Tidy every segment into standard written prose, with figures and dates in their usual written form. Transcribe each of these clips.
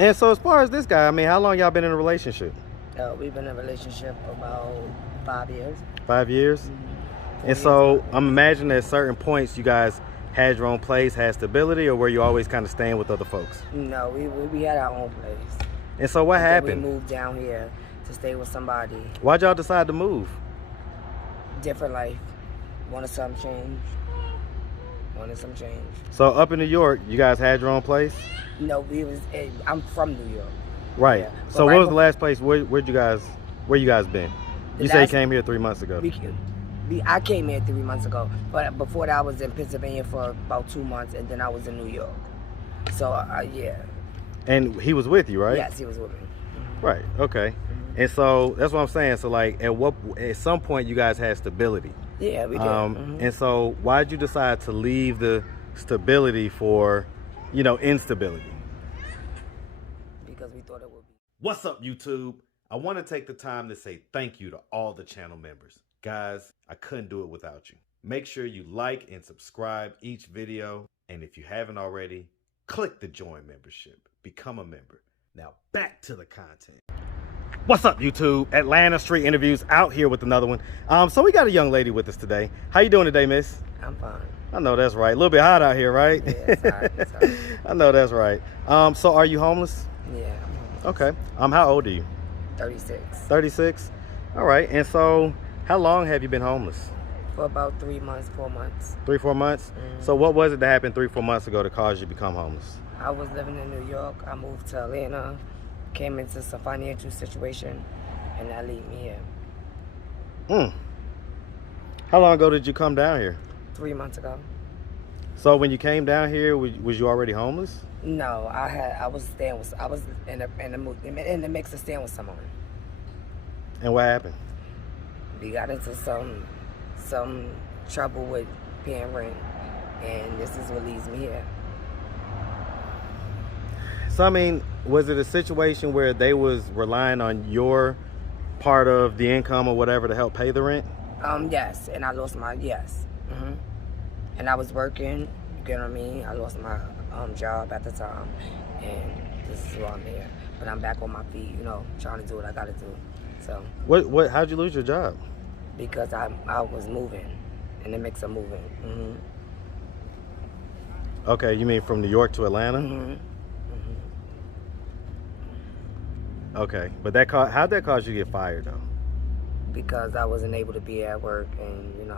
And so as far as this guy, I mean, how long y'all been in a relationship? We've been in a relationship about 5 years. 5 years? Mm-hmm. And so I'm imagining at certain points you guys had your own place, had stability, or were you always kind of staying with other folks? No, we had our own place. And so what happened? We moved down here to stay with somebody. Why'd y'all decide to move? Different life. Wanted some change. So up in New York, you guys had your own place? No, I'm from New York. Right. Yeah. So what was the last place? Where you guys been? You say you came here 3 months ago. I came here 3 months ago, but before that I was in Pennsylvania for about 2 months, and then I was in New York. So yeah. And he was with you, right? Yes, he was with me. Mm-hmm. Right. Okay. Mm-hmm. And so that's what I'm saying. So like, at some point you guys had stability. Yeah, we did. Mm-hmm. And so why did you decide to leave the stability for, instability? Because we thought it would be. What's up, YouTube? I want to take the time to say thank you to all the channel members. Guys, I couldn't do it without you. Make sure you like and subscribe each video. And if you haven't already, click the join membership. Become a member. Now back to the content. What's up, YouTube? Atlanta Street Interviews out here with another one. So we got a young lady with us today. How you doing today, miss? I'm fine. I know that's right. A little bit hot out here, right? Yeah, it's hot. It's hot. I know that's right. So are you homeless? Yeah, I'm homeless. Okay. How old are you? 36. 36? All right. And so how long have you been homeless? For about 3 months, 4 months. 3-4 months? Mm-hmm. So what was it that happened 3-4 months ago to cause you to become homeless? I was living in New York. I moved to Atlanta, came into some financial situation, and that led me here. How long ago did you come down here? 3 months ago. So when you came down here, was you already homeless? No, I was in the mix of staying with someone. And what happened? We got into some trouble with paying rent, and this is what leads me here. So I mean, was it a situation where they was relying on your part of the income or whatever to help pay the rent? Yes, and I lost my and I was working. You know what I mean? I lost my job at the time, and this is why I'm here. But I'm back on my feet, trying to do what I gotta do. So how'd you lose your job? Because I was moving, in the mix of moving. Okay, you mean from New York to Atlanta? Okay, but how'd that cause you to get fired though? Because I wasn't able to be at work, and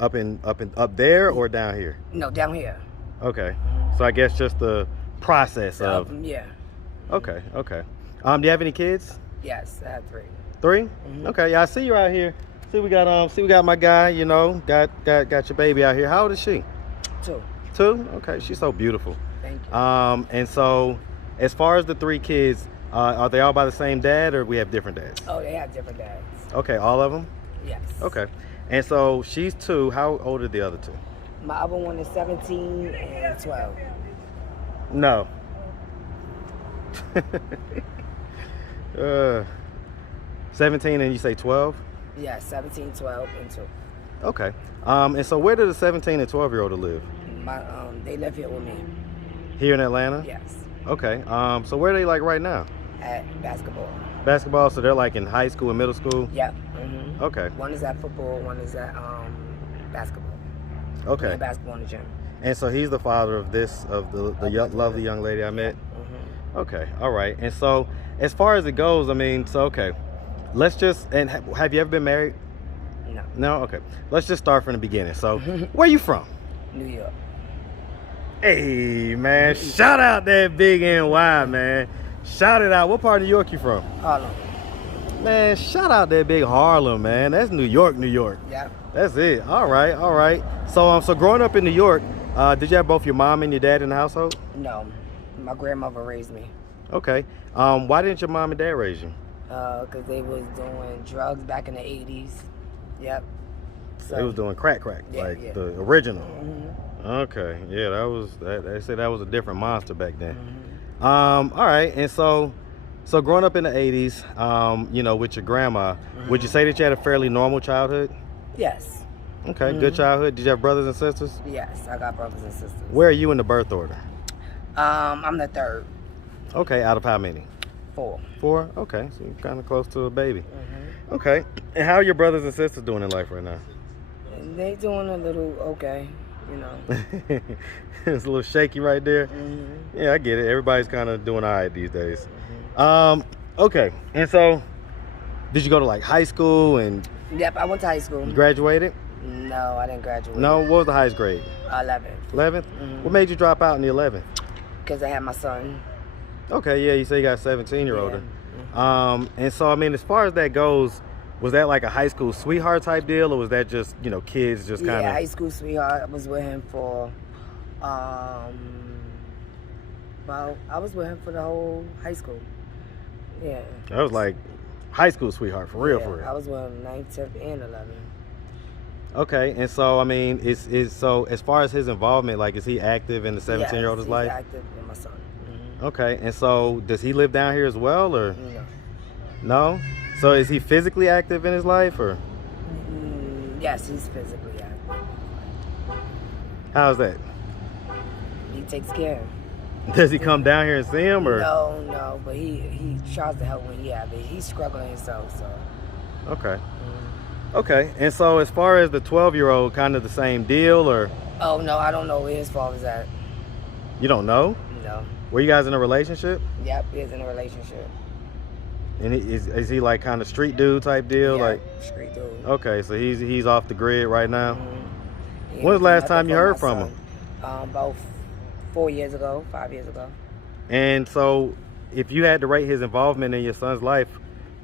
Up there or down here? No, down here. Okay, so I guess just the process of. Yeah. Okay. Do you have any kids? Yes, I have 3. 3? Okay, yeah, I see you out here. See we got my guy. Got your baby out here. How old is she? 2. 2? Okay, she's so beautiful. Thank you. And so, as far as the 3 kids, are they all by the same dad, or we have different dads? Oh, they have different dads. Okay, all of them? Yes. Okay. And so she's 2. How old are the other 2? My other one is 17 and 12. No. 17 and you say 12? Yes, 17, 12, and 2. Okay. And so where do the 17 and 12-year-old live? They live here with me. Here in Atlanta? Yes. Okay. So where are they like right now? At basketball. Basketball, so they're like in high school and middle school? Yep. Okay. One is at football, one is at basketball. Okay. Playing basketball in the gym. And so he's the father of the lovely young lady I met? Okay. All right. And so as far as it goes, I mean, so okay. Let's just, and have you ever been married? No. No? Okay. Let's just start from the beginning. So where you from? New York. Hey, man. Shout out that big NY, man. Shout it out. What part of New York you from? Harlem. Man, shout out that big Harlem, man. That's New York, New York. Yeah. That's it. All right. So growing up in New York, did you have both your mom and your dad in the household? No. My grandmother raised me. Okay. Why didn't your mom and dad raise you? Because they was doing drugs back in the 80s. Yep. So they was doing crack, yeah. the original. Okay. Yeah, they said that was a different monster back then. All right. And so growing up in the 80s, with your grandma, would you say that you had a fairly normal childhood? Yes. Okay, good childhood. Did you have brothers and sisters? Yes, I got brothers and sisters. Where are you in the birth order? I'm the third. Okay, out of how many? 4. 4? Okay, so you're kind of close to a baby. Mm-hmm. Okay, and how are your brothers and sisters doing in life right now? They doing a little okay, you know. It's a little shaky right there. Mm-hmm. Yeah, I get it. Everybody's kind of doing all right these days. Mm-hmm. Okay, and so did you go to like high school and? Yep, I went to high school. You graduated? No, I didn't graduate. No, what was the highest grade? 11th. 11th? Mm-hmm. What made you drop out in the 11th? Because I had my son. Okay, yeah, you say you got a 17-year-older. Yeah. Mm-hmm. And so, I mean, as far as that goes, was that like a high school sweetheart type deal, or was that just, you know, kids just kind of? Yeah, high school sweetheart. I was with him for, well, I was with him for the whole high school. Yeah. That was like high school sweetheart, for real, Yeah, for real. I was with him 9th, 10th, and 11th. Okay, and so, I mean, so as far as his involvement, like, is he active in the 17-year-old's life? Yes, he's active with my son. Mm-hmm. Okay, and so does he live down here as well, or? No. No? So is he physically active in his life, or? Yes, he's physically active. How's that? He takes care. Does he come down here and see him, or? No, but he tries to help when he have it. He's struggling himself, so. Okay. Okay, and so as far as the 12-year-old, kind of the same deal, or? Oh, no, I don't know where his father's at. You don't know? No. Were you guys in a relationship? Yep, he's in a relationship. And is he like kind of street dude type deal? Yeah, like street dude. Okay, so he's off the grid right now. Mm-hmm. When was the last time you heard from him? About 4 years ago, 5 years ago. And so, if you had to rate his involvement in your son's life,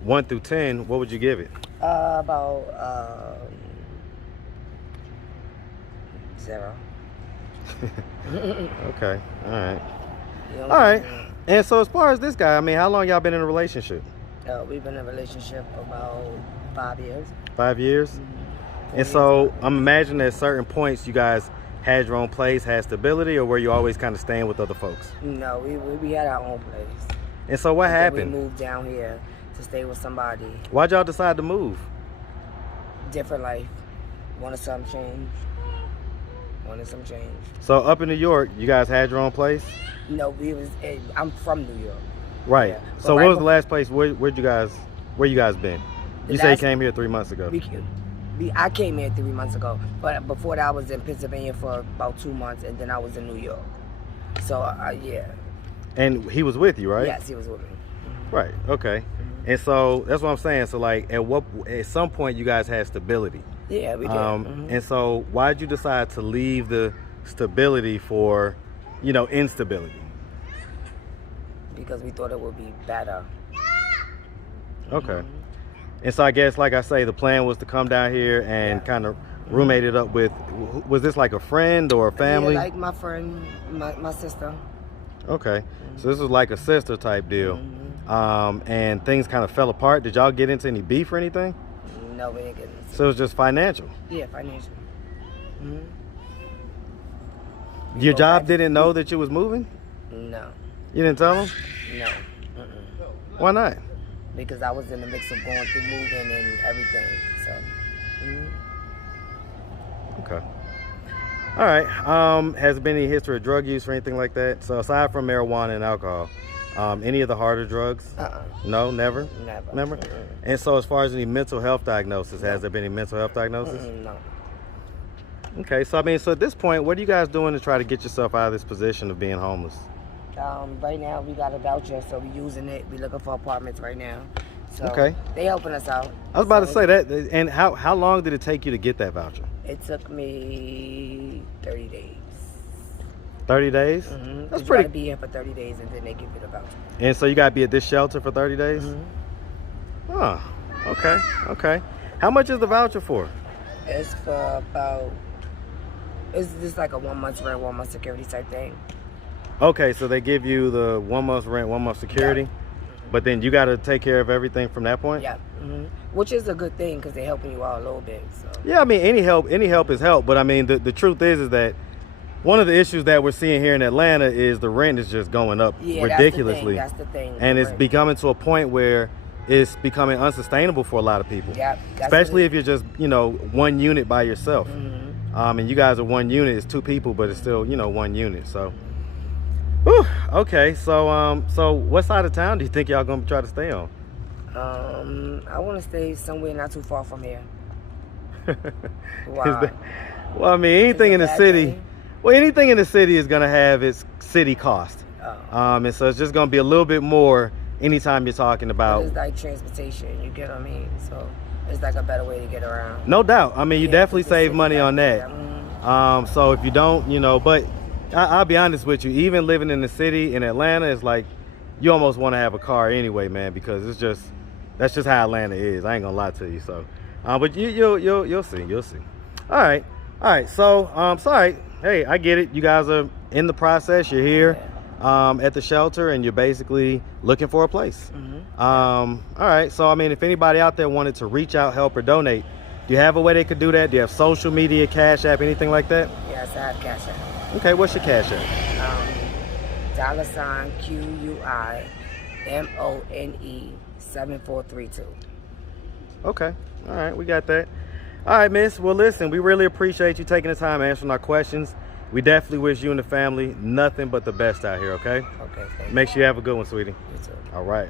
1 through 10, what would you give it? About 0. Okay, all right. You know All what right. I mean? And so as far as this guy, I mean, how long y'all been in a relationship? We've been in a relationship about 5 years. 5 years? Mm-hmm. And so I'm imagining at certain points you guys had your own place, had stability, or were you always kind of staying with other folks? No, we had our own place. And so what happened? We moved down here to stay with somebody. Why'd y'all decide to move? Different life. Wanted some change. So up in New York, you guys had your own place? No, I'm from New York. Right. Yeah. So what was the last place? Where you guys been? You say you came here 3 months ago. I came here 3 months ago, but before that I was in Pennsylvania for about 2 months, and then I was in New York. So yeah. And he was with you, right? Yes, he was with me. Mm-hmm. Right. Okay. Mm-hmm. And so that's what I'm saying. So like, at some point you guys had stability. Yeah, we did. Mm-hmm. And so why did you decide to leave the stability for, instability? Because we thought it would be better. Okay. Mm-hmm. And so I guess, like I say, the plan was to come down here and kind of roommate it up with, was this like a friend or a family? Yeah, like my friend, my sister. Okay. Mm-hmm. So this was like a sister type deal. Mm-hmm. And things kind of fell apart. Did y'all get into any beef or anything? No, we didn't get into So it was just financial? Yeah, financial. Mm-hmm. Your job didn't know that you was moving? No. You didn't tell them? No. Why not? Because I was in the mix of going through moving and everything. So. Okay. All right. Has there been any history of drug use or anything like that? So aside from marijuana and alcohol, any of the harder drugs? No, never? Never? And so as far as any mental health diagnosis, has there been any mental health diagnosis? No. Okay, so so at this point, what are you guys doing to try to get yourself out of this position of being homeless? Right now we got a voucher, so we're using it. We're looking for apartments right now. So okay. They helping us out. I was about to say that. And how long did it take you to get that voucher? It took me 30 days. 30 days? Mm-hmm. That's you pretty. You gotta be here for 30 days and then they give you the voucher. And so you gotta be at this shelter for 30 days? Mm-hmm. Oh, okay. How much is the voucher for? It's for about, it's just like a 1 month's rent, 1 month security type thing. Okay, so they give you the 1 month rent, 1 month security, yeah. But then you got to take care of everything from that point? Yeah, which is a good thing because they're helping you out a little bit. So. Yeah, I mean, any help is help, but I mean, the truth is that one of the issues that we're seeing here in Atlanta is the rent is just going up ridiculously. That's the thing. And it's becoming to a point where it's becoming unsustainable for a lot of people. Yeah, especially if you're just, one unit by yourself. And you guys are one unit, it's 2 people, but it's still, 1 unit. So Whew, okay, so what side of town do you think y'all gonna try to stay on? I want to stay somewhere not too far from here. Is Why? that- well, I mean, anything in the bad city. thing? Well, anything in the city is gonna have its city cost. Oh. And so it's just gonna be a little bit more anytime you're talking But about. it's like transportation, you get what I mean? So it's like a better way to get around. No doubt. I mean, you Yeah, definitely 'cause the save city money like on that. So if you don't, but I'll be honest with you, even living in the city in Atlanta, it's like you almost want to have a car anyway, man, because that's just how Atlanta is. I ain't gonna lie to you. So, but you'll see. All right. So, sorry. Hey, I get it. You guys are in the process. You're here, at the shelter, and you're basically looking for a place. All right. So, I mean, if anybody out there wanted to reach out, help, or donate, do you have a way they could do that? Do you have social media, Cash App, anything like that? Yes, I have Cash App. Okay, what's your Cash App? $QUIMONE 7432. Okay. All right, we got that. All right, miss. Well, listen, we really appreciate you taking the time answering our questions. We definitely wish you and the family nothing but the best out here, okay? Okay, thank you. Make sure you have a good one, sweetie. You too. All right.